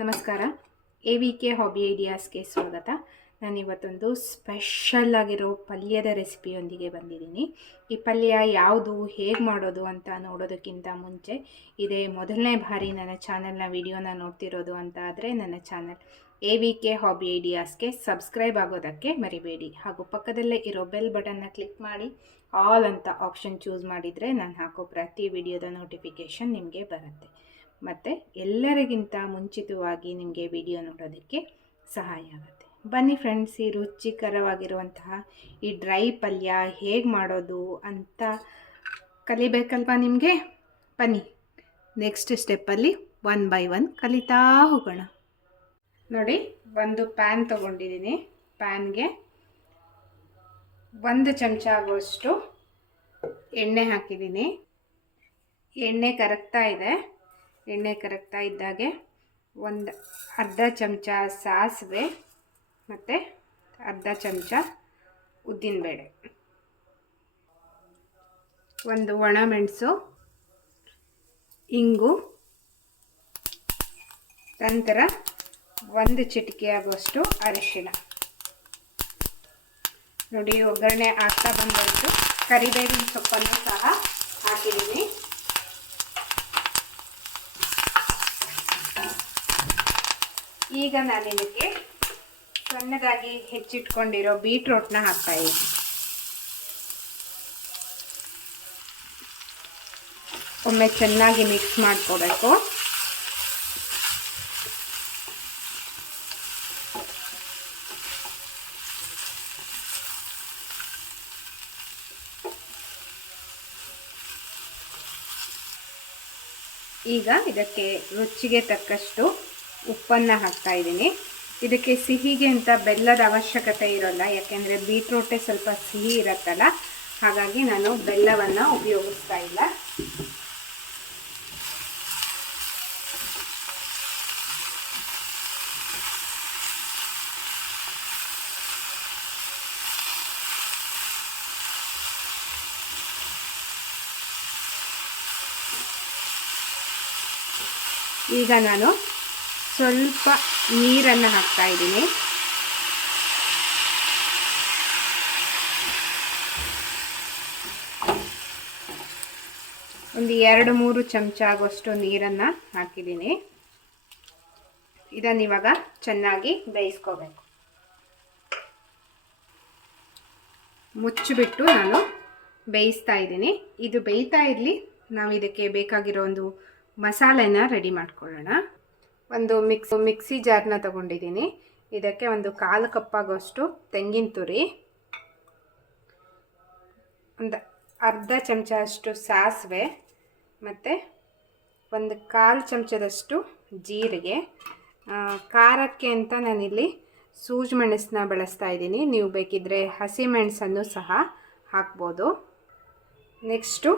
ನಮಸ್ಕಾರ. A V K hobby ಐಡಿಯಾಸ್ಗೆ ಸ್ವಾಗತ. ನಾನು ಇವತ್ತೊಂದು ಸ್ಪೆಷಲ್ ಆಗಿರೋ ಪಲ್ಯದ ರೆಸಿಪಿಯೊಂದಿಗೆ ಬಂದಿದ್ದೀನಿ. ಈ ಪಲ್ಯ ಯಾವುದು, ಹೇಗೆ ಮಾಡೋದು ಅಂತ ನೋಡೋದಕ್ಕಿಂತ ಮುಂಚೆ ಇದೇ ಮೊದಲನೇ ಬಾರಿ ನನ್ನ ಚಾನಲ್ನ ವಿಡಿಯೋನ ನೋಡ್ತಿರೋದು ಅಂತ ಆದರೆ ನನ್ನ channel A V K hobby ಐಡಿಯಾಸ್ಗೆ subscribe ಆಗೋದಕ್ಕೆ ಮರಿಬೇಡಿ. ಹಾಗೂ ಪಕ್ಕದಲ್ಲೇ ಇರೋ ಬೆಲ್ ಬಟನ್ನ ಕ್ಲಿಕ್ ಮಾಡಿ ಆಲ್ ಅಂತ ಆಪ್ಷನ್ ಚೂಸ್ ಮಾಡಿದರೆ ನಾನು ಹಾಕೋ ಪ್ರತಿ ವಿಡಿಯೋದ ನೋಟಿಫಿಕೇಷನ್ ನಿಮಗೆ ಬರುತ್ತೆ. ಮತ್ತು ಎಲ್ಲರಿಗಿಂತ ಮುಂಚಿತವಾಗಿ ನಿಮಗೆ ವಿಡಿಯೋ ನೋಡೋದಕ್ಕೆ ಸಹಾಯ ಆಗುತ್ತೆ. ಬನ್ನಿ ಫ್ರೆಂಡ್ಸ್ ಈ ರುಚಿಕರವಾಗಿರುವಂತಹ ಈ ಡ್ರೈ ಪಲ್ಯ ಹೇಗೆ ಮಾಡೋದು ಅಂತ ಕಲಿಬೇಕಲ್ವಾ ನಿಮಗೆ? ಬನ್ನಿ ನೆಕ್ಸ್ಟ್ ಸ್ಟೆಪ್ಪಲ್ಲಿ ಒನ್ ಬೈ ಒನ್ ಕಲಿತಾ ಹೋಗೋಣ. ನೋಡಿ, ಒಂದು ಪ್ಯಾನ್ ತೊಗೊಂಡಿದ್ದೀನಿ. ಪ್ಯಾನ್ಗೆ ಒಂದು ಚಮಚ ಆಗುವಷ್ಟು ಎಣ್ಣೆ ಹಾಕಿದ್ದೀನಿ. ಎಣ್ಣೆ ಕರಗ್ತಾ ಇದೆ. ಎಣ್ಣೆ ಕರಗ್ತಾ ಇದ್ದಾಗೆ, ಒಂದು ಅರ್ಧ ಚಮಚ ಸಾಸಿವೆ ಮತ್ತು ಅರ್ಧ ಚಮಚ ಉದ್ದಿನಬೇಳೆ. ಒಂದು ಒಣಮೆಣಸು ಇಂಗು, ನಂತರ ಒಂದು ಚಿಟಿಕೆ ಆಗುವಷ್ಟು ಅರಿಶಿಣ. ನೋಡಿ, ಒಗ್ಗರಣೆ ಆಗ್ತಾ ಬಂದಷ್ಟು ಕರಿಬೇವಿನ ಸೊಪ್ಪನ್ನು ಸಹ ಹಾಕಿದ್ದೀನಿ ಈಗ ನಾನು ಇದಕ್ಕೆ ಸಣ್ಣದಾಗಿ ಹೆಚ್ಚಿಟ್ಕೊಂಡಿರೋ ಬೀಟ್ರೋಟ್ನ ಹಾಕ್ತಾ ಇದ್ದೀನಿ. ಒಮ್ಮೆ ಚೆನ್ನಾಗಿ ಮಿಕ್ಸ್ ಮಾಡ್ಕೋಬೇಕು. ಈಗ ಇದಕ್ಕೆ ರುಚಿಗೆ ತಕ್ಕಷ್ಟು ಉಪ್ಪನ್ನು ಹಾಕ್ತಾ ಇದ್ದೀನಿ. ಇದಕ್ಕೆ ಸಿಹಿಗೆ ಅಂತ ಬೆಲ್ಲದ ಅವಶ್ಯಕತೆ ಇರೋಲ್ಲ, ಯಾಕೆಂದರೆ ಬೀಟ್ರೂಟೇ ಸ್ವಲ್ಪ ಸಿಹಿ ಇರುತ್ತಲ್ಲ, ಹಾಗಾಗಿ ನಾನು ಬೆಲ್ಲವನ್ನು ಉಪಯೋಗಿಸ್ತಾ ಇಲ್ಲ. ಈಗ ನಾನು ಸ್ವಲ್ಪ ನೀರನ್ನು ಹಾಕ್ತಾ ಇದ್ದೀನಿ. ಒಂದು ಎರಡು ಮೂರು ಚಮಚ ಆಗುವಷ್ಟು ನೀರನ್ನು ಹಾಕಿದ್ದೀನಿ. ಇದನ್ನು ಇವಾಗ ಚೆನ್ನಾಗಿ ಬೇಯಿಸ್ಕೋಬೇಕು. ಮುಚ್ಚಿಬಿಟ್ಟು ನಾನು ಬೇಯಿಸ್ತಾ ಇದ್ದೀನಿ. ಇದು ಬೇಯ್ತಾ ಇರಲಿ ನಾವು ಇದಕ್ಕೆ ಬೇಕಾಗಿರೋ ಒಂದು ಮಸಾಲೆನ ರೆಡಿ ಮಾಡ್ಕೊಳ್ಳೋಣ. ಒಂದು ಮಿಕ್ಸ್, ಮಿಕ್ಸಿ ಜಾರ್ನ ತಗೊಂಡಿದ್ದೀನಿ. ಇದಕ್ಕೆ ಒಂದು ಕಾಲು ಕಪ್ಪಾಗೋಷ್ಟು ತೆಂಗಿನ ತುರಿ, ಒಂದು ಅರ್ಧ ಚಮಚ ಅಷ್ಟು ಸಾಸಿವೆ, ಮತ್ತು ಒಂದು ಕಾಲು ಚಮಚದಷ್ಟು ಜೀರಿಗೆ. ಖಾರಕ್ಕೆ ಅಂತ ನಾನಿಲ್ಲಿ ಸೂಜಿ ಮೆಣಸನ್ನ ಬಳಸ್ತಾ ಇದ್ದೀನಿ. ನೀವು ಬೇಕಿದ್ದರೆ ಹಸಿ ಮೆಣಸನ್ನು ಸಹ ಹಾಕ್ಬೋದು. ನೆಕ್ಸ್ಟು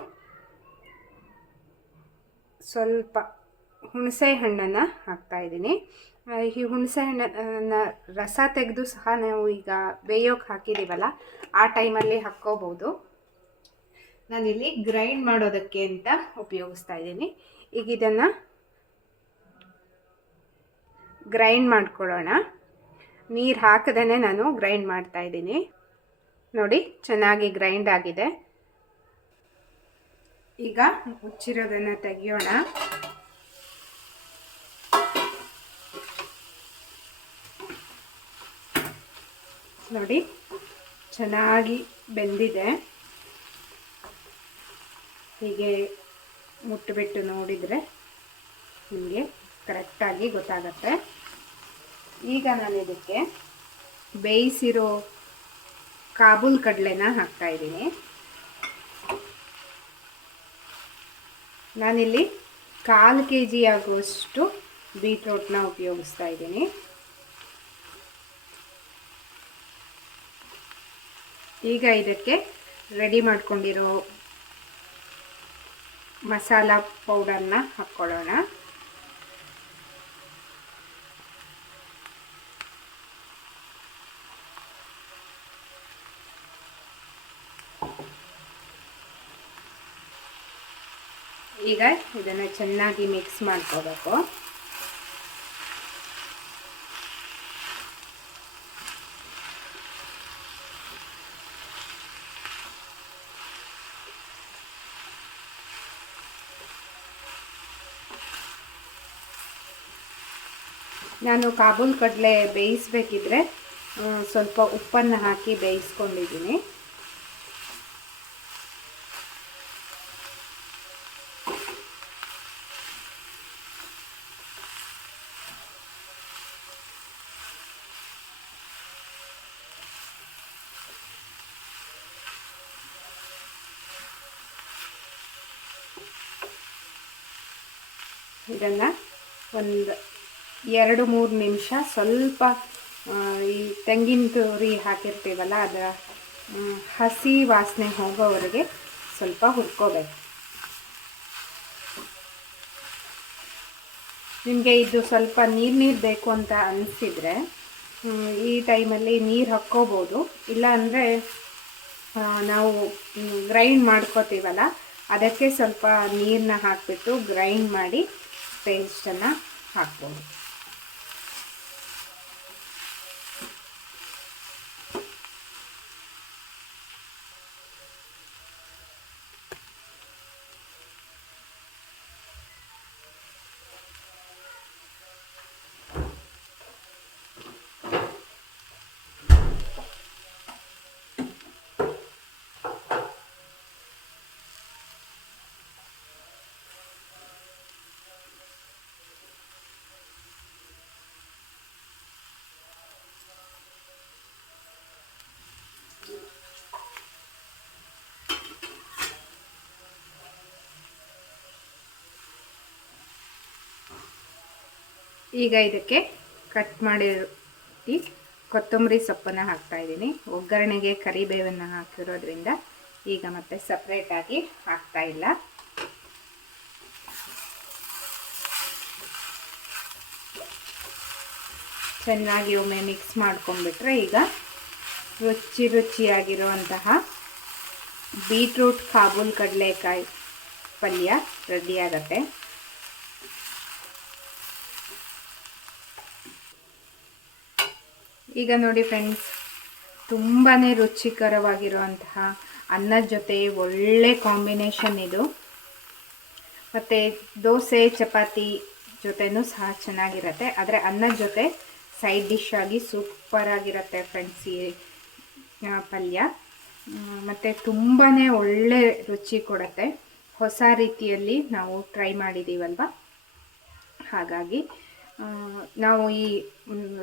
ಸ್ವಲ್ಪ ಹುಣಸೆ ಹಣ್ಣನ್ನು ಹಾಕ್ತಾಯಿದ್ದೀನಿ ಈ ಹುಣಸೆ ಹಣ್ಣನ್ನು ರಸ ತೆಗೆದು ಸಹ ನಾವು ಈಗ ಬೇಯೋಕೆ ಹಾಕಿದ್ದೀವಲ್ಲ ಆ ಟೈಮಲ್ಲಿ ಹಾಕ್ಕೋಬೋದು. ನಾನಿಲ್ಲಿ ಗ್ರೈಂಡ್ ಮಾಡೋದಕ್ಕೆ ಅಂತ ಉಪಯೋಗಿಸ್ತಾ ಇದ್ದೀನಿ. ಈಗ ಇದನ್ನು ಗ್ರೈಂಡ್ ಮಾಡ್ಕೊಳ್ಳೋಣ. ನೀರು ಹಾಕದೇ ನಾನು ಗ್ರೈಂಡ್ ಮಾಡ್ತಾ ಇದ್ದೀನಿ. ನೋಡಿ, ಚೆನ್ನಾಗಿ ಗ್ರೈಂಡ್ ಆಗಿದೆ. ಈಗ ಮುಚ್ಚಿರೋದನ್ನು ತೆಗಿಯೋಣ. ನೋಡಿ, ಚೆನ್ನಾಗಿ ಬೆಂದಿದೆ. ಹೀಗೆ ಮುಟ್ಟಿಬಿಟ್ಟು ನೋಡಿದರೆ ನಿಮಗೆ ಕರೆಕ್ಟಾಗಿ ಗೊತ್ತಾಗತ್ತೆ. ಈಗ ನಾನು ಇದಕ್ಕೆ ಬೇಯಿಸಿರೋ ಕಾಬೂಲ್ ಕಡಲೆನ ಹಾಕ್ತಾಯಿದ್ದೀನಿ ನಾನಿಲ್ಲಿ ಕಾಲು ಕೆ ಜಿ ಆಗುವಷ್ಟು ಬೀಟ್ರೋಟ್ನ ಉಪಯೋಗಿಸ್ತಾ ಇದ್ದೀನಿ. ಈಗ ಇದಕ್ಕೆ ರೆಡಿ ಮಾಡ್ಕೊಂಡಿರೋ ಮಸಾಲ ಪೌಡರ್ನ ಹಾಕ್ಕೊಳ್ಳೋಣ. ಈಗ ಇದನ್ನು ಚೆನ್ನಾಗಿ ಮಿಕ್ಸ್ ಮಾಡ್ಕೋಬೇಕು. ನಾನು ಕಾಬೂಲ್ ಕಡಲೆ ಬೇಯಿಸ್ಬೇಕಿದ್ರೆ ಸ್ವಲ್ಪ ಉಪ್ಪನ್ನು ಹಾಕಿ ಬೇಯಿಸ್ಕೊಂಡಿದ್ದೀನಿ. ಇದನ್ನು ಒಂದು ಎರಡು ಮೂರು ನಿಮಿಷ ಸ್ವಲ್ಪ ಈ ತೆಂಗಿನ ತುರಿ ಹಾಕಿರ್ತೀವಲ್ಲ ಅದರ ಹಸಿ ವಾಸನೆ ಹೋಗೋವರೆಗೆ ಸ್ವಲ್ಪ ಹುರ್ಕೋಬೇಕು. ನಿಮಗೆ ಇದು ಸ್ವಲ್ಪ ನೀರು ನೀರು ಬೇಕು ಅಂತ ಅನಿಸಿದರೆ ಈ ಟೈಮಲ್ಲಿ ನೀರು ಹಾಕ್ಕೋಬೋದು. ಇಲ್ಲ ಅಂದರೆ ನಾವು ಗ್ರೈಂಡ್ ಮಾಡ್ಕೋತೀವಲ್ಲ, ಅದಕ್ಕೆ ಸ್ವಲ್ಪ ನೀರನ್ನ ಹಾಕಿಬಿಟ್ಟು ಗ್ರೈಂಡ್ ಮಾಡಿ ಪೇಸ್ಟನ್ನು ಹಾಕ್ಬೋದು. ಈಗ ಇದಕ್ಕೆ ಕಟ್ ಮಾಡಿರೋ ಕೊತ್ತಂಬರಿ ಸೊಪ್ಪನ್ನು ಹಾಕ್ತಾ ಇದ್ದೀನಿ. ಒಗ್ಗರಣೆಗೆ ಕರಿಬೇವನ್ನು ಹಾಕಿರೋದ್ರಿಂದ ಈಗ ಮತ್ತೆ ಸಪ್ರೇಟಾಗಿ ಹಾಕ್ತಾ ಇಲ್ಲ. ಚೆನ್ನಾಗಿ ಒಮ್ಮೆ ಮಿಕ್ಸ್ ಮಾಡ್ಕೊಂಡ್ಬಿಟ್ರೆ ಈಗ ರುಚಿ ರುಚಿಯಾಗಿರುವಂತಹ ಬೀಟ್ರೂಟ್ ಕಾಬೂಲ್, ಕಡಲೆಕಾಯಿ ಪಲ್ಯ ರೆಡಿ ಈಗ ನೋಡಿ ಫ್ರೆಂಡ್ಸ್ ತುಂಬಾ ರುಚಿಕರವಾಗಿರುವಂತಹ ಅನ್ನದ ಜೊತೆ ಒಳ್ಳೆ ಕಾಂಬಿನೇಷನ್ ಇದು. ಮತ್ತು ದೋಸೆ, ಚಪಾತಿ ಜೊತೆನೂ ಸಹ ಚೆನ್ನಾಗಿರುತ್ತೆ. ಆದರೆ ಅನ್ನದ ಜೊತೆ ಸೈಡ್ ಡಿಶ್ ಆಗಿ ಸೂಪರ್ ಆಗಿರುತ್ತೆ ಫ್ರೆಂಡ್ಸ್ ಈ ಪಲ್ಯ. ಮತ್ತು ತುಂಬಾ ಒಳ್ಳೆ ರುಚಿ ಕೊಡುತ್ತೆ. ಹೊಸ ರೀತಿಯಲ್ಲಿ ನಾವು ಟ್ರೈ ಮಾಡಿದ್ದೀವಲ್ವ ಹಾಗಾಗಿ ನಾವು ಈ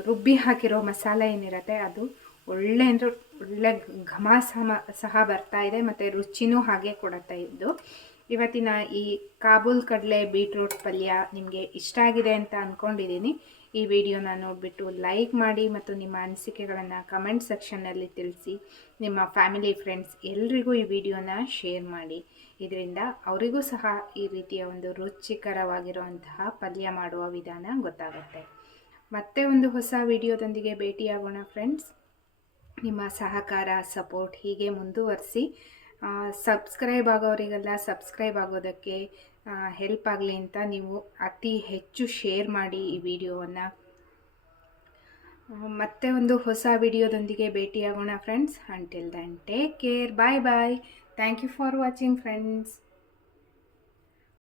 ರುಬ್ಬಿ ಹಾಕಿರೋ ಮಸಾಲೆ ಏನಿರುತ್ತೆ ಅದು ಒಳ್ಳೆ ಅಂದರೆ ಒಳ್ಳೆ ಘಮ ಸಮ ಸಹ ಬರ್ತಾ ಇದೆ ಮತ್ತು ರುಚಿನೂ ಹಾಗೆ ಕೊಡುತ್ತೆ ಇದ್ದು ಇವತ್ತಿನ ಈ ಕಾಬೂಲ್ ಕಡಲೆ ಬೀಟ್ರೂಟ್ ಪಲ್ಯ ನಿಮಗೆ ಇಷ್ಟ ಆಗಿದೆ ಅಂತ ಅಂದ್ಕೊಂಡಿದ್ದೀನಿ ಈ ವಿಡಿಯೋನ ನೋಡಿಬಿಟ್ಟು ಲೈಕ್ ಮಾಡಿ ಮತ್ತು ನಿಮ್ಮ ಅನಿಸಿಕೆಗಳನ್ನು ಕಮೆಂಟ್ ಸೆಕ್ಷನ್ನಲ್ಲಿ ತಿಳಿಸಿ. ನಿಮ್ಮ ಫ್ಯಾಮಿಲಿ ಫ್ರೆಂಡ್ಸ್ ಎಲ್ರಿಗೂ ಈ ವಿಡಿಯೋನ ಶೇರ್ ಮಾಡಿ. ಇದರಿಂದ ಅವರಿಗೂ ಸಹ ಈ ರೀತಿಯ ಒಂದು ರುಚಿಕರವಾಗಿರುವಂತಹ ಪಲ್ಯ ಮಾಡುವ ವಿಧಾನ ಗೊತ್ತಾಗುತ್ತೆ. ಮತ್ತೆ ಒಂದು ಹೊಸ ವಿಡಿಯೋದೊಂದಿಗೆ ಭೇಟಿಯಾಗೋಣ ಫ್ರೆಂಡ್ಸ್ ನಿಮ್ಮ ಸಹಕಾರ ಸಪೋರ್ಟ್ ಹೀಗೆ ಮುಂದುವರಿಸಿ ಸಬ್ಸ್ಕ್ರೈಬ್ ಆಗೋರಿಗೆಲ್ಲ ಸಬ್ಸ್ಕ್ರೈಬ್ ಆಗೋದಕ್ಕೆ ಹೆಲ್ಪ್ ಆಗಲಿ ಅಂತ ನೀವು ಅತಿ ಹೆಚ್ಚು ಶೇರ್ ಮಾಡಿ ಈ ವಿಡಿಯೋವನ್ನು. ಮತ್ತೆ ಒಂದು ಹೊಸ ವಿಡಿಯೋದೊಂದಿಗೆ ಭೇಟಿಯಾಗೋಣ friends until then take care bye bye thank you for watching friends